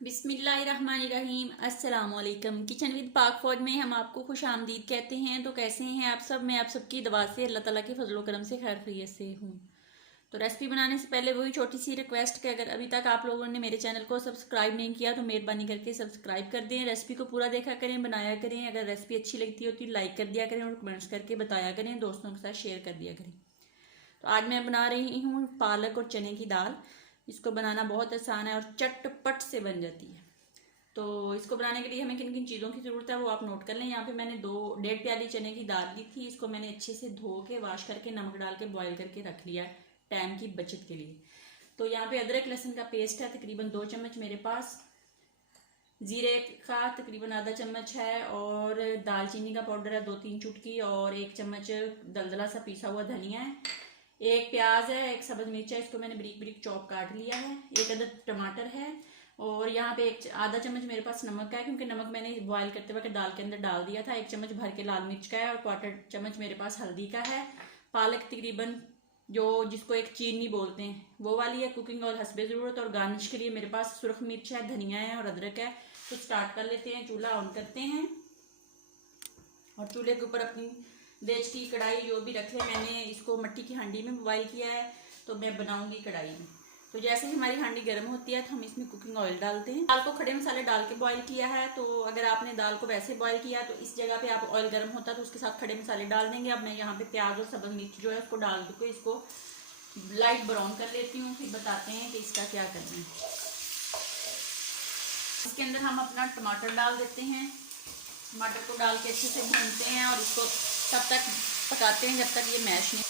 बिस्मिल्लाहिर्रहमानिर्रहीम। अस्सलामुअलैकुम। Kitchen with पाक फौज में हम आपको खुश आमदीद कहते हैं। तो कैसे हैं आप सब? मैं आप सबकी दुआ से अल्लाह ताला के फजलो करम से खैर खैरियत से हूँ। तो रेसिपी बनाने से पहले वही छोटी सी रिक्वेस्ट कि अगर अभी तक आप लोगों ने मेरे चैनल को सब्सक्राइब नहीं किया तो मेहरबानी करके सब्सक्राइब कर दें। रेसिपी को पूरा देखा करें, बनाया करें। अगर रेसिपी अच्छी लगती हो तो लाइक कर दिया करें और कमेंट्स करके बताया करें, दोस्तों के साथ शेयर कर दिया करें। तो आज मैं बना रही हूँ पालक और चने की दाल। इसको बनाना बहुत आसान है और चटपट से बन जाती है। तो इसको बनाने के लिए हमें किन किन चीज़ों की ज़रूरत है वो आप नोट कर लें। यहाँ पे मैंने 2 1.5 प्याली चने की दाल ली थी। इसको मैंने अच्छे से धो के वॉश करके नमक डाल के बॉईल करके रख लिया है टाइम की बचत के लिए। तो यहाँ पे अदरक लहसुन का पेस्ट है तकरीबन 2 चम्मच मेरे पास। जीरे का तकरीबन आधा चम्मच है और दालचीनी का पाउडर है 2-3 चुटकी और 1 चम्मच दलदला सा पीसा हुआ धनिया है। एक प्याज है, एक सब्ज मिर्च है, इसको मैंने बारीक बारीक चॉप काट लिया है। एक अदद टमाटर है और यहाँ पे एक आधा चम्मच मेरे पास नमक है, क्योंकि नमक मैंने बॉईल करते वक्त दाल के अंदर डाल दिया था। 1 चम्मच भर के लाल मिर्च का है और 1/4 चम्मच मेरे पास हल्दी का है। पालक तकरीबन जो जिसको एक चीनी बोलते हैं वो वाली है, कुकिंग और हस्बे ज़रूरत। और गार्निश के लिए मेरे पास सुरख मिर्च है, धनिया है और अदरक है। तो स्टार्ट कर लेते हैं। चूल्हा ऑन करते हैं और चूल्हे के ऊपर अपनी देश की कढ़ाई जो भी रखे, मैंने इसको मिट्टी की हांडी में बॉईल किया है तो मैं बनाऊंगी कढ़ाई में। तो जैसे ही हमारी हांडी गर्म होती है तो हम इसमें कुकिंग ऑयल डालते हैं। दाल को खड़े मसाले डाल के बॉईल किया है। तो अगर आपने दाल को वैसे बॉईल किया तो इस जगह पे आप ऑयल गर्म होता है तो उसके साथ खड़े मसाले डाल देंगे। अब मैं यहाँ पे प्याज और सब्ज मिर्च जो है उसको डाल के इसको लाइट ब्राउन कर लेती हूँ, फिर बताते हैं कि इसका क्या करना है। इसके अंदर हम अपना टमाटर डाल देते हैं। टमाटर को डाल के अच्छे से भूनते हैं और इसको तब तक पकाते हैं जब तक ये मैश नहीं।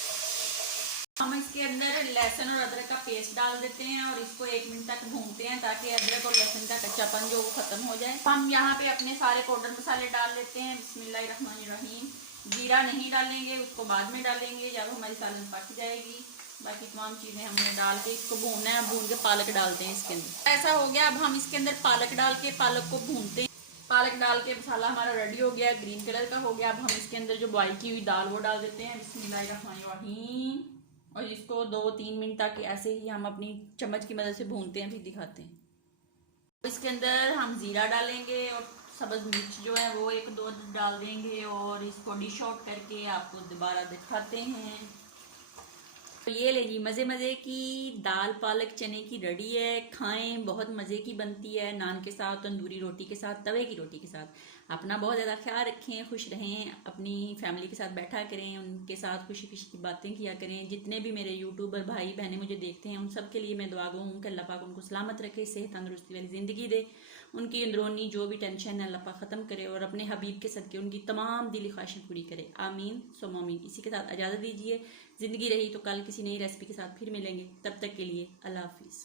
हम इसके अंदर लहसुन और अदरक का पेस्ट डाल देते हैं और इसको 1 मिनट तक भूनते हैं ताकि अदरक और लहसुन का कच्चापन जो वो खत्म हो जाए। हम यहाँ पे अपने सारे पाउडर मसाले डाल लेते हैं। बिस्मिल्लाहिर्रहमानिर्रहीम। जीरा नहीं डालेंगे, उसको बाद में डालेंगे जब हमारी सालन पक जाएगी। बाकी तमाम चीज़ें हमने डाल के इसको भूनना है। भून के पालक डालते हैं इसके अंदर। ऐसा हो गया, अब हम इसके अंदर पालक डाल के पालक को भूनते हैं। पालक डाल के मसाला हमारा रेडी हो गया, ग्रीन कलर का हो गया। अब हम इसके अंदर जो बॉईल की हुई दाल वो डाल देते हैं। बिस्मिल्लाहिर्रहमानिर्रहीम। और इसको 2-3 मिनट तक ऐसे ही हम अपनी चम्मच की मदद से भूनते हैं, फिर दिखाते हैं। इसके अंदर हम जीरा डालेंगे और सब्ज मिर्च जो है वो 1-2 डाल देंगे और इसको डिश आउट करके आपको दोबारा दिखाते हैं। तो ये ले जी, मज़े मज़े की दाल पालक चने की रेडी है। खाएं, बहुत मज़े की बनती है। नान के साथ, तंदूरी रोटी के साथ, तवे की रोटी के साथ। अपना बहुत ज़्यादा ख्याल रखें, खुश रहें, अपनी फैमिली के साथ बैठा करें, उनके साथ खुशी खुशी की बातें किया करें। जितने भी मेरे यूट्यूबर भाई बहनें मुझे देखते हैं उन सब के लिए मैं दुआ गो हूँ कि अल्लाह पाक उनको सलामत रखे, सेहत तंदुरुस्ती वाली ज़िंदगी दे, उनकी अंदरूनी जो भी टेंशन है अल्लाह पाक ख़त्म करे और अपने हबीब के सदके उनकी तमाम दिली ख्वाहिशें पूरी करे। आमीन सुम्मा आमीन। इसी के साथ इजाज़त दीजिए। ज़िंदगी रही तो कल किसी नई रेसिपी के साथ फिर मिलेंगे। तब तक के लिए अल्लाह हाफिज़।